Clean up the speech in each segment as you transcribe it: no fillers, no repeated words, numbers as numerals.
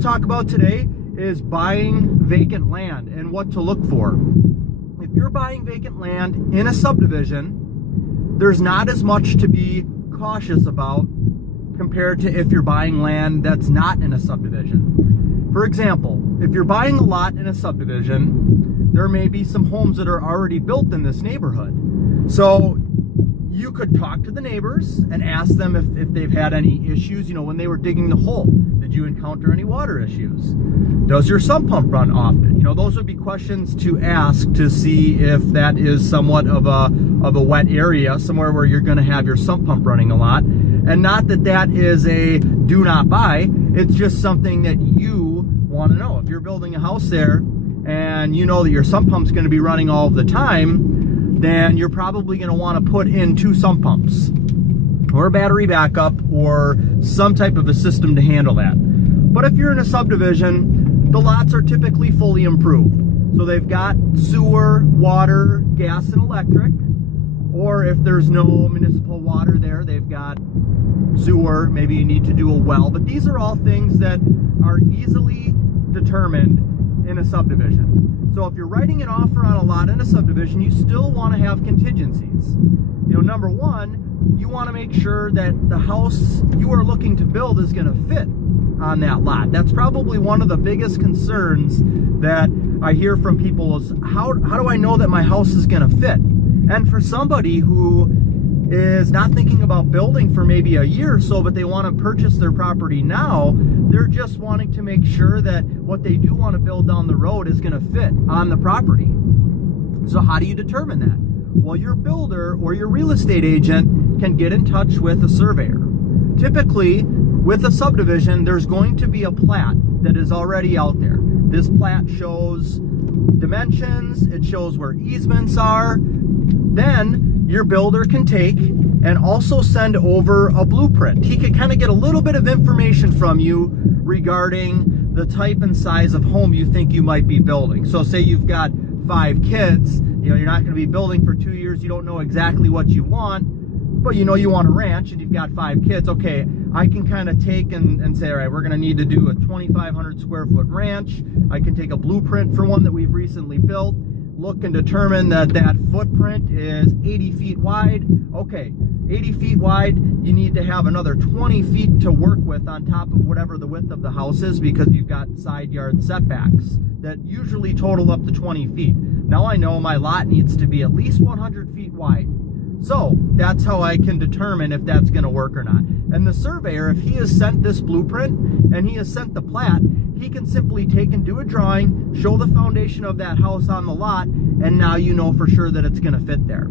to talk about today is buying vacant land and what to look for. If you're buying vacant land in a subdivision, there's not as much to be cautious about compared to if you're buying land that's not in a subdivision. For example, if you're buying a lot in a subdivision, there may be some homes that are already built in this neighborhood. So you could talk to the neighbors and ask them if they've had any issues, when they were digging the hole. Did you encounter any water issues? Does your sump pump run often? Those would be questions to ask to see if that is somewhat of a wet area, somewhere where you're going to have your sump pump running a lot. And not that that is a do not buy, it's just something that you want to know. If you're building a house there and you know that your sump pump's going to be running all the time, then you're probably going to want to put in 2 sump pumps or a battery backup or some type of a system to handle that. But if you're in a subdivision, the lots are typically fully improved. So they've got sewer, water, gas, and electric. Or if there's no municipal water there, they've got sewer. Maybe you need to do a well. But these are all things that are easily determined in a subdivision. So if you're writing an offer on a lot in a subdivision, you still want to have contingencies. Number one, you want to make sure that the house you are looking to build is going to fit on that lot. That's probably one of the biggest concerns that I hear from people is how do I know that my house is going to fit? And for somebody who is not thinking about building for maybe a year or so, but they want to purchase their property now, they're just wanting to make sure that what they do want to build down the road is going to fit on the property. So how do you determine that? Well, your builder or your real estate agent can get in touch with a surveyor. Typically, with a subdivision, there's going to be a plat that is already out there. This plat shows dimensions, it shows where easements are. Then your builder can take and also send over a blueprint. He can kind of get a little bit of information from you regarding the type and size of home you think you might be building. So say you've got 5 kids, you're not going to be building for 2 years, you don't know exactly what you want, but you want a ranch and you've got 5 kids. Okay, I can kind of take and say, all right, we're going to need to do a 2,500 square foot ranch. I can take a blueprint for one that we've recently built, look and determine that footprint is 80 feet wide. Okay, 80 feet wide, you need to have another 20 feet to work with on top of whatever the width of the house is, because you've got side yard setbacks that usually total up to 20 feet. Now I know my lot needs to be at least 100 feet wide. So that's how I can determine if that's going to work or not. And the surveyor, if he has sent this blueprint and he has sent the plat, he can simply take and do a drawing, show the foundation of that house on the lot, and now you know for sure that it's going to fit there.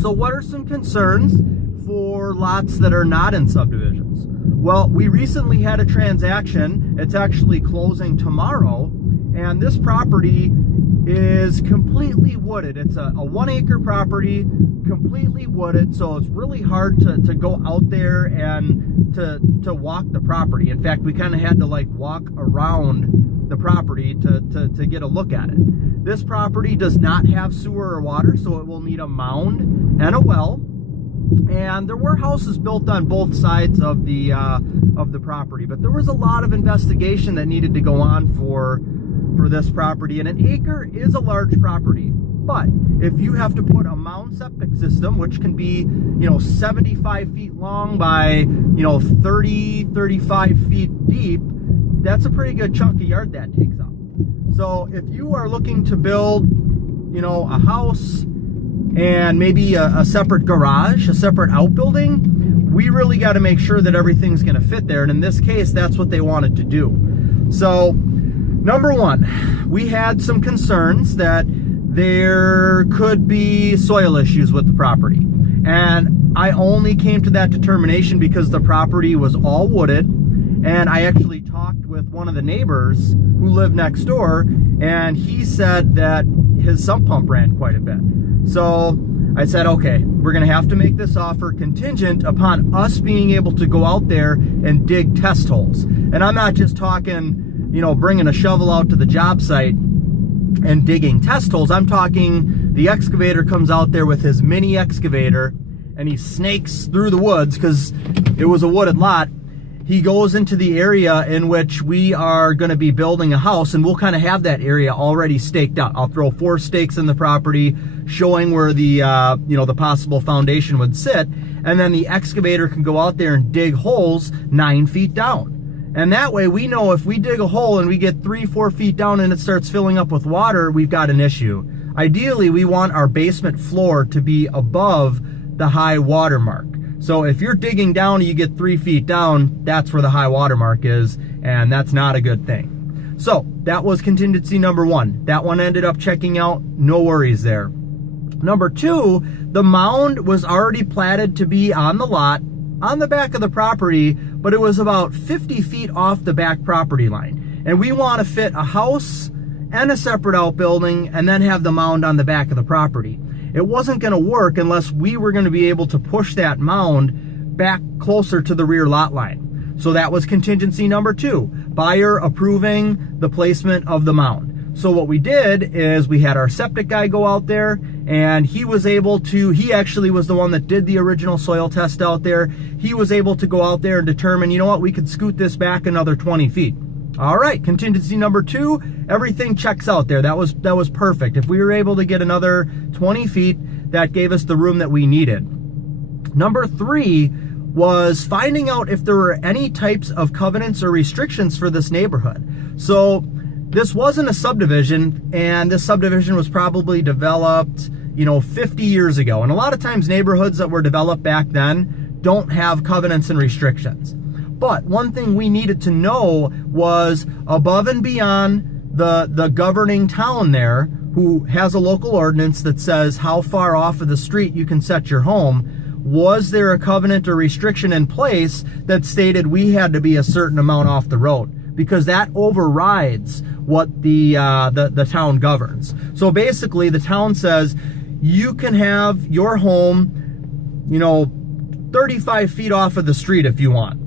So what are some concerns for lots that are not in subdivisions? Well, we recently had a transaction. It's actually closing tomorrow, and this property is completely wooded. It's a 1 acre property, completely wooded, so it's really hard to go out there and to walk the property. In fact, we kind of had to walk around the property to get a look at it. This property does not have sewer or water, so it will need a mound and a well. And there were houses built on both sides of the property, but there was a lot of investigation that needed to go on for this property. And an acre is a large property, but if you have to put a mound septic system, which can be 75 feet long by 35 feet deep, that's a pretty good chunk of yard that takes up. So if you are looking to build a house and maybe a separate garage, a separate outbuilding, we really got to make sure that everything's going to fit there. And in this case, that's what they wanted to do. So number one, we had some concerns that there could be soil issues with the property. And I only came to that determination because the property was all wooded. And I actually talked with one of the neighbors who lived next door, and he said that his sump pump ran quite a bit. So I said, okay, we're going to have to make this offer contingent upon us being able to go out there and dig test holes. And I'm not just talking, bringing a shovel out to the job site and digging test holes. I'm talking the excavator comes out there with his mini excavator and he snakes through the woods because it was a wooded lot. he goes into the area in which we are going to be building a house, and we'll kind of have that area already staked out. I'll throw 4 stakes in the property showing where the the possible foundation would sit, and then the excavator can go out there and dig holes 9 feet down. And that way we know if we dig a hole and we get 3-4 feet down and it starts filling up with water, we've got an issue. Ideally, we want our basement floor to be above the high water mark. So if you're digging down and you get 3 feet down, that's where the high water mark is, and that's not a good thing. So that was contingency number 1. That one ended up checking out, no worries there. Number 2, the mound was already platted to be on the lot, on the back of the property, but it was about 50 feet off the back property line. And we want to fit a house and a separate outbuilding and then have the mound on the back of the property. It wasn't going to work unless we were going to be able to push that mound back closer to the rear lot line. So that was contingency number 2, buyer approving the placement of the mound. So what we did is we had our septic guy go out there, and he actually was the one that did the original soil test out there. He was able to go out there and determine, you know what, we could scoot this back another 20 feet. All right, contingency number 2, everything checks out there. That was perfect. If we were able to get another 20 feet, that gave us the room that we needed. Number 3 was finding out if there were any types of covenants or restrictions for this neighborhood. So this wasn't a subdivision, and this subdivision was probably developed, 50 years ago. And a lot of times neighborhoods that were developed back then don't have covenants and restrictions. But one thing we needed to know was, above and beyond the governing town there, who has a local ordinance that says how far off of the street you can set your home, was there a covenant or restriction in place that stated we had to be a certain amount off the road? Because that overrides what the town governs. So basically the town says you can have your home, 35 feet off of the street if you want.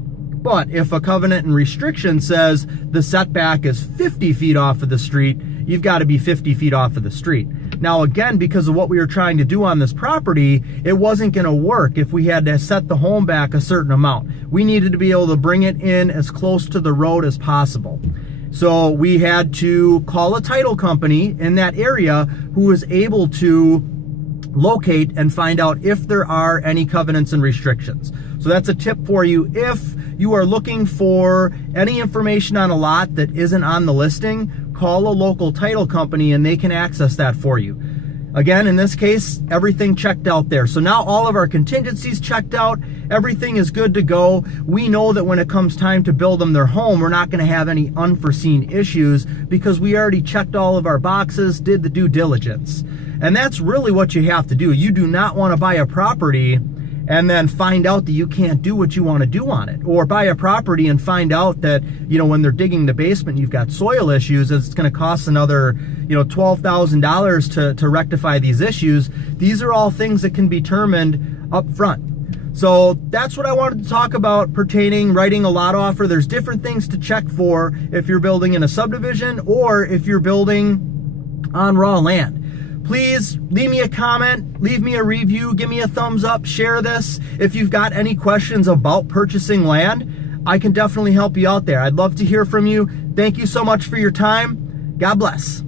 But if a covenant and restriction says the setback is 50 feet off of the street, you've got to be 50 feet off of the street. Now, again, because of what we were trying to do on this property, it wasn't going to work if we had to set the home back a certain amount. We needed to be able to bring it in as close to the road as possible. So we had to call a title company in that area who was able to locate and find out if there are any covenants and restrictions. So that's a tip for you. If you are looking for any information on a lot that isn't on the listing, call a local title company and they can access that for you. Again, in this case, everything checked out there. So now all of our contingencies checked out. Everything is good to go. We know that when it comes time to build them their home, we're not going to have any unforeseen issues because we already checked all of our boxes, did the due diligence. And that's really what you have to do. You do not want to buy a property and then find out that you can't do what you want to do on it. Or buy a property and find out that, when they're digging the basement, you've got soil issues, it's going to cost another, $12,000 to rectify these issues. These are all things that can be determined up front. So that's what I wanted to talk about pertaining writing a lot offer. There's different things to check for if you're building in a subdivision or if you're building on raw land. Please leave me a comment, leave me a review, give me a thumbs up, share this. If you've got any questions about purchasing land, I can definitely help you out there. I'd love to hear from you. Thank you so much for your time. God bless.